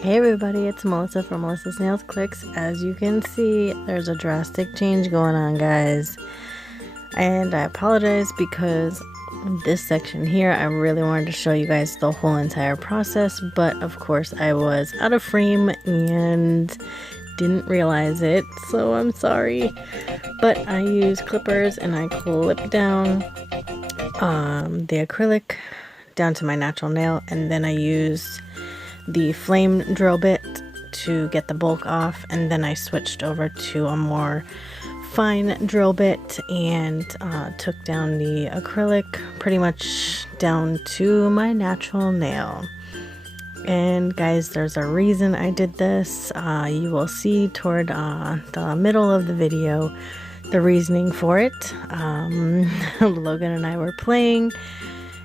Hey everybody, it's Melissa from Melissanailzcliques. As you can see, there's a drastic change going on, guys. And I apologize because this section here, I really wanted to show you guys the whole entire process, but of course I was out of frame and didn't realize it, so I'm sorry. But I use clippers and I clip down the acrylic down to my natural nail, and then I use the flame drill bit to get the bulk off, and then I switched over to a more fine drill bit and took down the acrylic pretty much down to my natural nail. And guys, there's a reason I did this. You will see toward the middle of the video the reasoning for it. Logan and I were playing,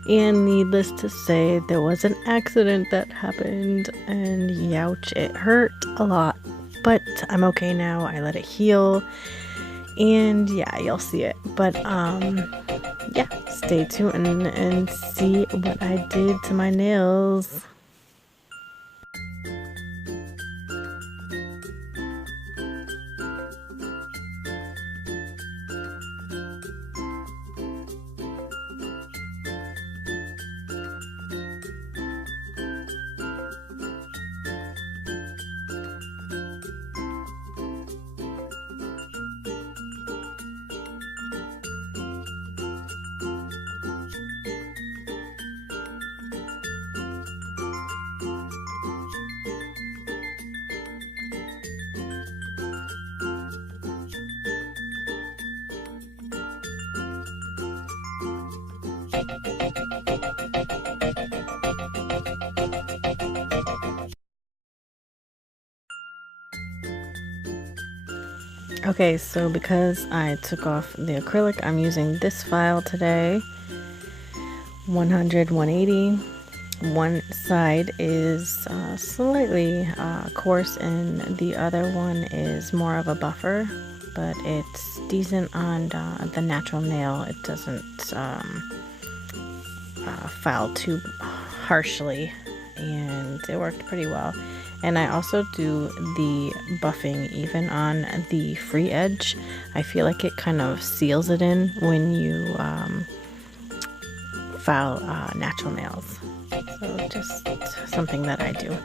and needless to say, there was an accident that happened, and youch, it hurt a lot. But I'm okay now. I let it heal, and yeah, you'll see it. But yeah, stay tuned and see what I did to my nails. Okay, so because I took off the acrylic, I'm using this file today, 100, 180. One side is slightly coarse and the other one is more of a buffer, but it's decent on the natural nail. It doesn't file too harshly, and it worked pretty well. And I also do the buffing even on the free edge. I feel like it kind of seals it in when you file natural nails. So just something that I do.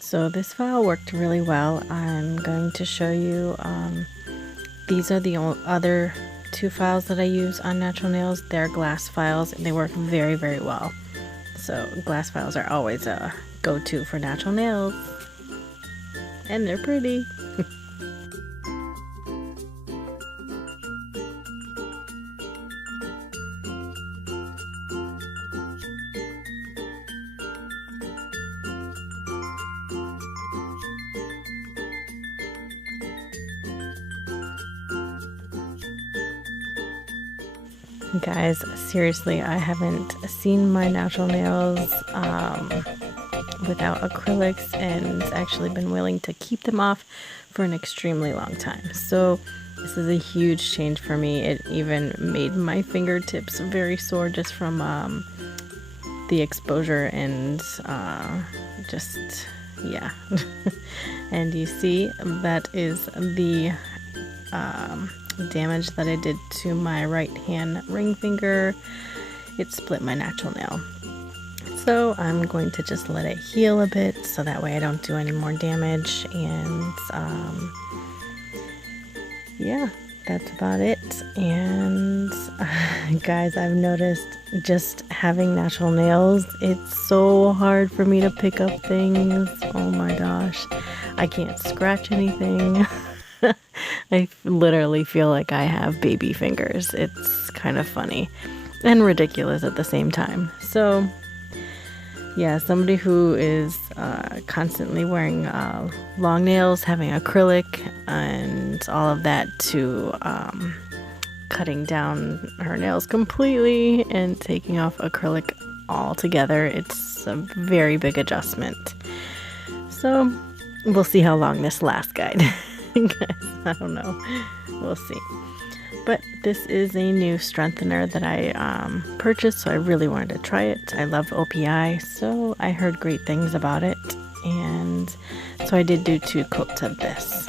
So this file worked really well. I'm going to show you, these are the other two files that I use on natural nails. They're glass files and they work very, very well. So glass files are always a go-to for natural nails. And they're pretty. Guys, seriously, I haven't seen my natural nails without acrylics and actually been willing to keep them off for an extremely long time. So this is a huge change for me. It even made my fingertips very sore just from the exposure and just, yeah. And you see that is the damage that I did to my right hand ring finger. It split my natural nail. So I'm going to just let it heal a bit so that way I don't do any more damage. And yeah, that's about it. And guys, I've noticed just having natural nails, it's so hard for me to pick up things. Oh my gosh, I can't scratch anything. I literally feel like I have baby fingers. It's kind of funny and ridiculous at the same time. So yeah, somebody who is constantly wearing long nails, having acrylic and all of that, to cutting down her nails completely and taking off acrylic altogether, it's a very big adjustment. So we'll see how long this lasts, guys. I don't know. We'll see. But this is a new strengthener that I purchased, so I really wanted to try it. I love OPI, so I heard great things about it, and so I did do 2 coats of this.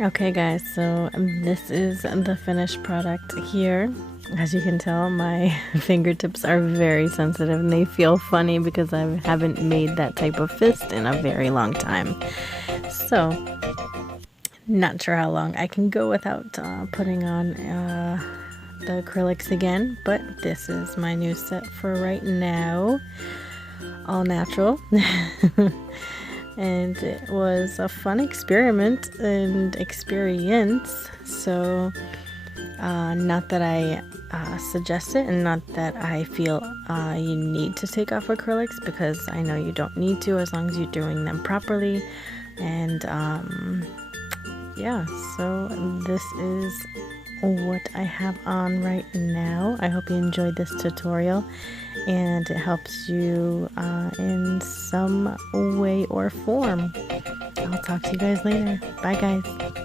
Okay guys, so this is the finished product here. As you can tell, my fingertips are very sensitive and they feel funny because I haven't made that type of fist in a very long time. So, not sure how long I can go without putting on the acrylics again, but this is my new set for right now. All natural. And it was a fun experiment and experience. So not that I suggest it, and not that I feel you need to take off acrylics, because I know you don't need to as long as you're doing them properly. And yeah, so this is what I have on right now. I hope you enjoyed this tutorial and it helps you in some way or form. I'll talk to you guys later. Bye guys.